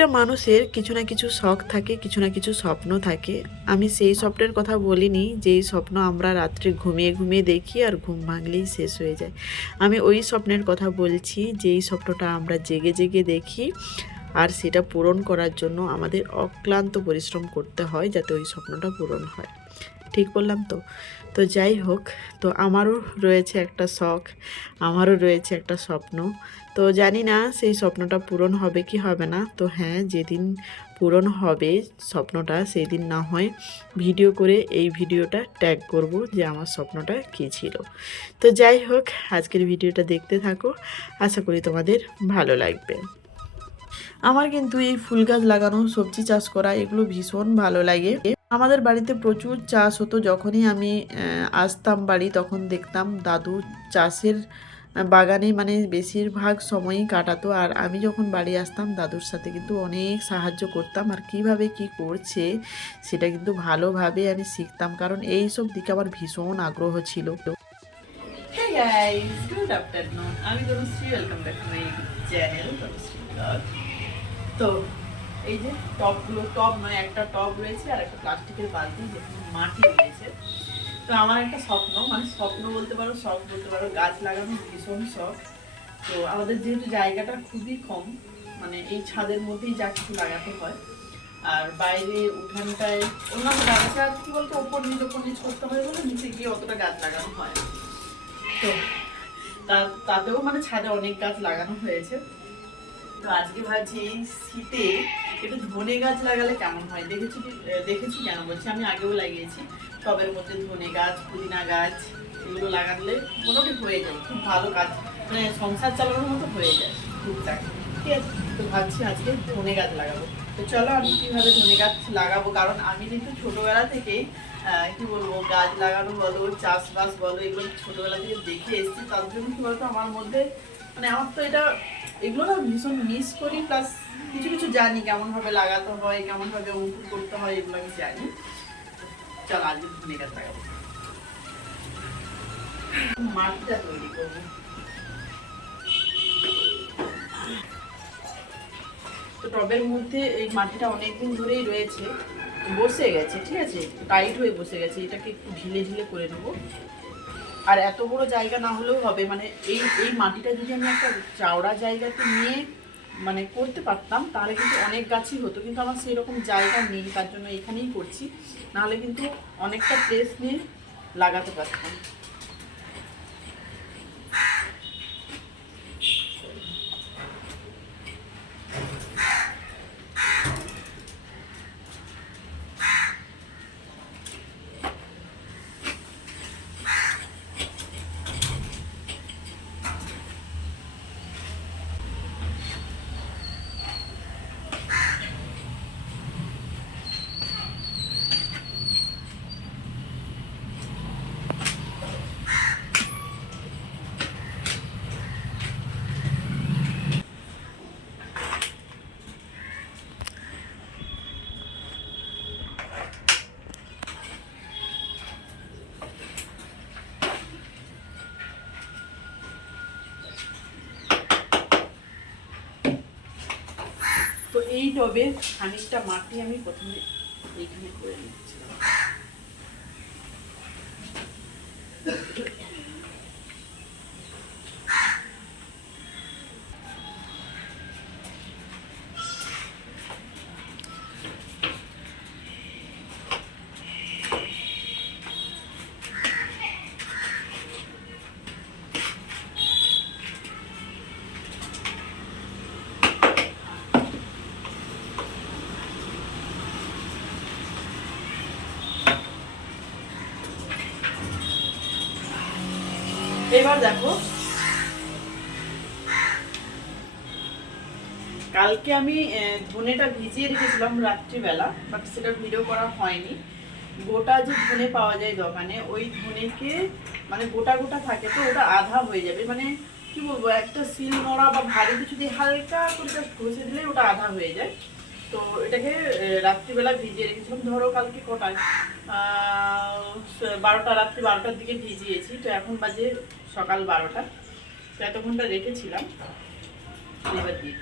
প্রতিটা মানুষের কিছু না কিছু শখ থাকে, কিছু না কিছু স্বপ্ন থাকে। আমি সেই স্বপ্নের কথা বলিনি, যেই স্বপ্ন আমরা রাত্রে ঘুমিয়ে ঘুমিয়ে দেখি আর ঘুম ভাঙলেই শেষ হয়ে যায়। আমি ওই স্বপ্নের কথা বলছি, যেই স্বপ্নটা আমরা জেগে জেগে দেখি আর সেটা পূরণ করার জন্য আমাদের অক্লান্ত পরিশ্রম করতে হয় যাতে ওই স্বপ্নটা পূরণ হয়। ঠিক বললাম তো? তো যাই হোক, তো আমারও রয়েছে একটা শখ, আমারও রয়েছে একটা স্বপ্ন। তো জানি না সেই স্বপ্নটা পূরণ হবে কি হবে না। তো হ্যাঁ যেদিন পূরণ হবে স্বপ্নটা সেই দিন না হয় ভিডিও করে এই ভিডিওটা ট্যাগ করব যে আমার স্বপ্নটা কী ছিল। তো যাই হোক, আজকের ভিডিওটা দেখতে থাকো। আশা করি তোমাদের ভালো লাগবে। আমার কিন্তু এই ফুল গাছ লাগানো, সবজি চাষ করা, এগুলো ভীষণ ভালো লাগে। আমাদের বাড়িতে প্রচুর চাষ হতো যখনই আমি আসতাম বাড়ি তখন দেখতাম দাদু চাষের বাগানে মানে বেশিরভাগ সময়ই কাটাতো। আর আমি যখন বাড়ি আসতাম দাদুর সাথে কিন্তু অনেক সাহায্য করতাম। আর কীভাবে কি করছে সেটা কিন্তু ভালোভাবে আমি শিখতাম। কারণ এই সব দিকে আমার ভীষণ আগ্রহ ছিল। Good afternoon. আমি welcome back to my channel তো এই যে টবগুলো টব নয়, একটা টব রয়েছে আর একটা প্লাস্টিকের বালতি যেখানে মাটি রয়েছে। তো আমার একটা স্বপ্ন মানে স্বপ্ন বলতে পারো, শখ বলতে পারো, গাছ লাগানো ভীষণ শখ। তো আমাদের যেহেতু জায়গাটা খুবই কম মানে এই ছাদের মধ্যেই যা কিছু লাগাতে হয়। আর বাইরে উঠানটায় অন্যান্য গাছ কি বলতো, ওপর নিচ ওপর নিচ করতে হয় বলে নিচে গিয়ে অতটা গাছ লাগানো হয় তো তা- তাতেও মানে ছাদে অনেক গাছ লাগানো হয়েছে। তো আজকে ভাবছি এই শীতে একটু ধনে গাছ লাগালে কেমন হয়? দেখেছি দেখেছি কেন? বলছি আমি আগেও লাগিয়েছি। টবের মধ্যে ধনে গাছ, পুদিনা গাছ এগুলো লাগালে মোটামুটি হয়ে যায়। খুব ভালো কাজ। মানে সংসার চালানোর মতো হয়ে যায় টুকটাক। ঠিক আছে? তো ভাবছি আজকে ধনে গাছ লাগাবো। তো চলো আমি কীভাবে ধনে গাছ লাগাবো? কারণ আমি কিন্তু ছোটোবেলা থেকেই কি বলব, গাছ লাগানো বলো, চাষবাস বলো, এগুলো ছোটোবেলা থেকে দেখে এসেছি। তার জন্য কি বলতো? আমার মধ্যে মানে আমার তো এটা এগুলো না ভীষণ মিস করি প্লাস কিছু কিছু জানি কেমন ভাবে লাগাতে হয় কেমন ভাবে অঙ্কুর করতে হয়, এগুলো আমি জানি। চল, আজকে ধনে গাছ লাগাবো। মাটিটা তৈরি করব। তো টবের মধ্যে এই মাটিটা অনেকদিন ধরেই রয়েছে। বসে গেছে, ঠিক আছে? টাইট হয়ে বসে গেছে। এটাকে একটু ঢিলে ঢিলে করে নেব। আর এত বড় জায়গা না হলেও হবে। মানে এই এই মাটিটা যদি আমি একটা চাওড়া জায়গাতে নিয়ে মানে করতে পারতাম, তাহলে কিন্তু অনেক গাছই হতো। কিন্তু আমার সেই রকম জায়গা নেই, তার জন্য এখানেই করছি। নাহলে কিন্তু অনেকটা প্লেস নিয়ে লাগাতে পারতাম তো এই টবে খানিকটা মাটি আমি প্রথমে এইখানে করে নিচ্ছি এবার দেখো। কালকে আমি ধনেটা ভিজিয়ে রেখেছিলাম রাত্রিবেলা বাট সেটা ভিডিও করা হয়নি। গোটা যে ধনে পাওয়া যায় দোকানে, ওই ধনেকে মানে গোটা গোটা থাকে তো, ওটা আধা হয়ে যাবে। মানে কি বলব, একটা সিল মরা বা ভারী কিছু দিয়ে হালকা করে জাস্ট ঘষে দিলে ওটা আধা হয়ে যায়। তো এটাকে রাত্রিবেলা ভিজিয়ে রেখেছিলাম। ধরো কালকে কটায়? বারোটা, রাত্রি বারোটার দিকে ভিজিয়েছি। তো এখন বাজে সকাল বারোটা। তো এত ঘণ্টা রেখেছিলাম। এবার দিয়ে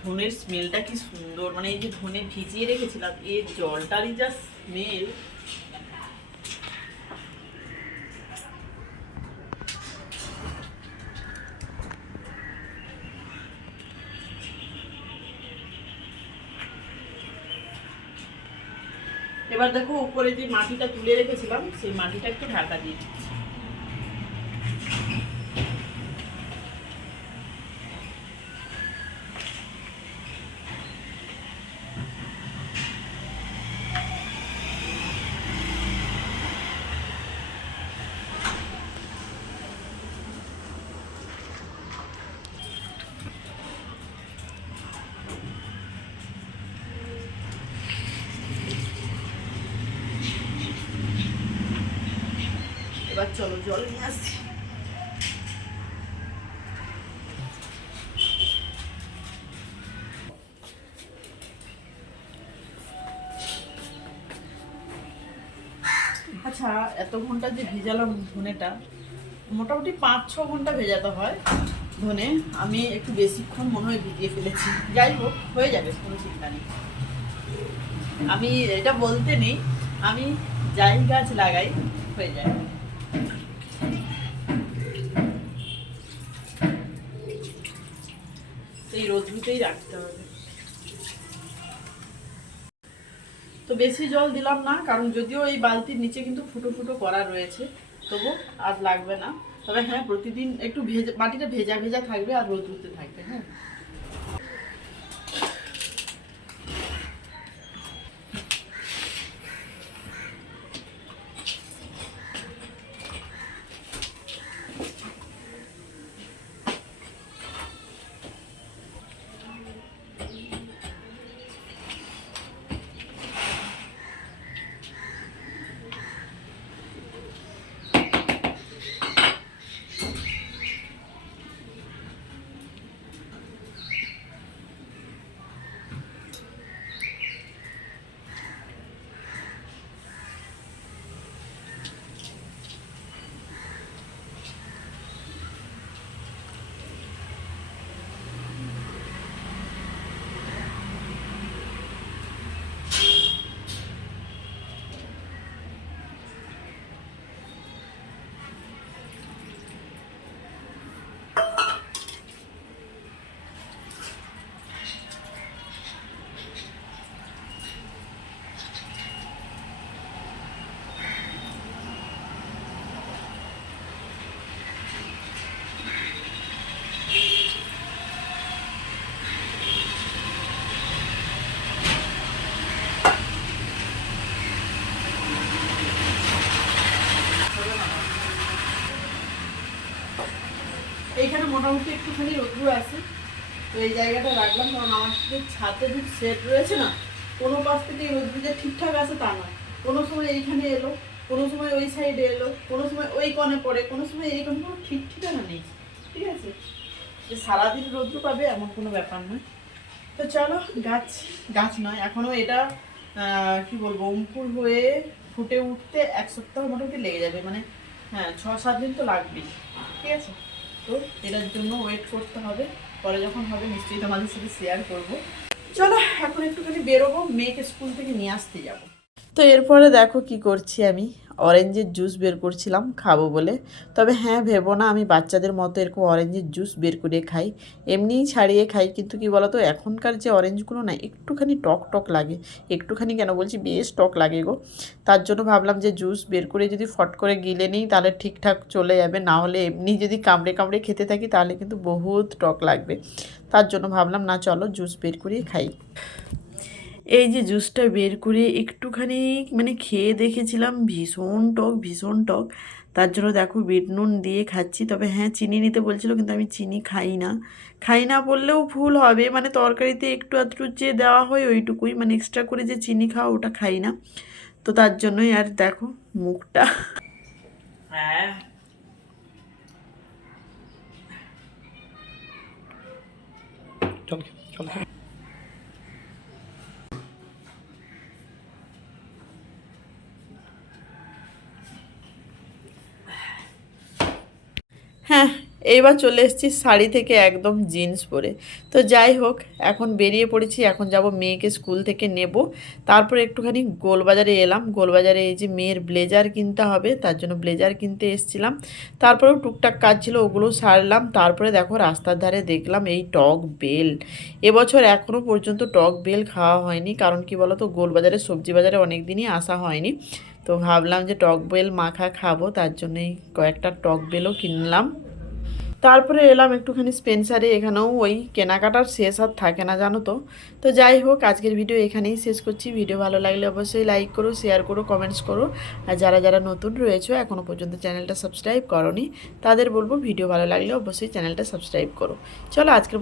ধনের স্মেলটা কি সুন্দর। মানে এই যে ধনে ভিজিয়ে রেখেছিলাম, এর জলটারই যা স্মেল এবার দেখো উপরে যে মাটিটা তুলে রেখেছিলাম সেই মাটিটা একটু ঢাকা দিয়ে দিচ্ছি। এবার চলো জল নিয়ে আসছি। আচ্ছা এত ঘণ্টা যে ভেজালাম ধনেটা, মোটামুটি পাঁচ, ছ ঘণ্টা ভেজাতে হয় ধনে। আমি একটু বেশিক্ষণ মনে হয় ভিজিয়ে ফেলেছি। যাই হোক, হয়ে যাবে, কোনো চিন্তা নেই। আমি এটা বলতে নেই, আমি যাই গাছ লাগাই, হয়ে যায়। এই রোদ্রুতেই রাখতে হবে। তো বেশি জল দিলাম না, কারণ যদিও এই বালতির নিচে কিন্তু ফুটো ফুটো করা রয়েছে, তবু আর লাগবে না। তবে হ্যাঁ প্রতিদিন একটু ভেজা, মাটিটা ভেজা ভেজা থাকবে আর রোদ্রুতে থাকবে। মোটামুটি একটুখানি রোদ্রু আছে। তো এই জায়গাটা রাখলাম, কারণ আমার যে ছাদে যে সেট রয়েছে না, কোনো পাশ থেকে রোদ্রু যে ঠিকঠাক আছে তা নয়। কোনো সময় এইখানে এলো, কোনো সময় ওই সাইডে এলো, কোনো সময় ওই কনে পড়ে, কোনো সময় এই কোনে ঠিক ঠিকানা নেই, ঠিক আছে? যে সারাদিন রোদ্রু পাবে এমন কোনো ব্যাপার নয়। তো চলো, গাছ গাছ নয়, এখনও এটা কি বলব, অঙ্কুর হয়ে ফুটে উঠতে এক সপ্তাহ মোটামুটি লেগে যাবে মানে হ্যাঁ ছ সাত দিন তো লাগবেই, ঠিক আছে? তো এটার জন্য ওয়েট করতে হবে। পরে যখন হবে, নিশ্চয়ই তোমাদের সাথে শেয়ার করব। চলো, এখন একটুখানি বেরোবো, মেয়েকে স্কুল থেকে নিয়ে আসতে যাব। তো এরপরে দেখো কি করছি আমি। অরেঞ্জের জুস বের করছিলাম, খাব বলে। তবে হ্যাঁ ভেবো না, আমি বাচ্চাদের মতো এরকম অরেঞ্জের জুস বের করে খাই। এমনিই ছাড়িয়ে খাই, কিন্তু কি বলতো, এখনকার যে অরেঞ্জগুলো না, একটুখানি টক টক লাগে। একটুখানি কেন বলছি, বেশ টক লাগে গো। তার জন্য ভাবলাম যে জুস বের করে যদি ফট করে গিলে নিই, তাহলে ঠিকঠাক চলে যাবে। না হলে এমনি যদি কামড়ে কামড়ে খেতে থাকি, তাহলে কিন্তু বহুত টক লাগবে। তার জন্য ভাবলাম, না চলো জুস বের করে খাই। এই যে জুসটা বের করে একটুখানি মানে খেয়ে দেখেছিলাম ভীষণ টক ভীষণ টক। তার জন্য দেখো বিট নুন দিয়ে খাচ্ছি। তবে হ্যাঁ চিনি নিতে বলছিল কিন্তু আমি চিনি খাই না। খাই না বললেও ভুল হবে মানে তরকারিতে একটু আধটু যে দেওয়া হয় ওইটুকুই মানে এক্সট্রা করে যে চিনি খাওয়া ওটা খাই না। তো তার জন্যই আর দেখো মুখটা। হ্যাঁ। চল চল হ্যাঁ এইবার চলে এসেছি শাড়ি থেকে একদম জিন্স পরে। তো যাই হোক, এখন বেরিয়ে পড়েছি, এখন যাব মেয়েকে স্কুল থেকে নেব। তারপরে একটুখানি গোলবাজারে এলাম। গোলবাজারে এই যে মেয়ের ব্লেজার কিনতে হবে, তার জন্য ব্লেজার কিনতে এসেছিলাম। তারপরেও টুকটাক কাজ ছিল, ওগুলো সারলাম। তারপরে দেখো রাস্তার ধারে দেখলাম এই টক বেল। এবছর এখনও পর্যন্ত টক বেল খাওয়া হয়নি, কারণ কি বলো তো গোলবাজারে, সবজি বাজারে অনেক দিনই আসা হয়নি। তো ভাবলাম যে টক বেল মাখা খাব, তার জন্যই কয়েকটা টক বেলও কিনলাম। তারপরে এলাম একটুখানি স্পেন্সারে এখানেও ওই কেনাকাটার শেষ আর থাকে না, জানো তো। তো যাই হোক, আজকের ভিডিও এখানেই শেষ করছি। ভিডিও ভালো লাগলে অবশ্যই লাইক করো শেয়ার করো কমেন্টস করো। আর যারা যারা নতুন রয়েছে এখনও পর্যন্ত চ্যানেলটা সাবস্ক্রাইব করনি, তাদের বলব ভিডিও ভালো লাগলে অবশ্যই চ্যানেলটা সাবস্ক্রাইব করো। চলো আজকের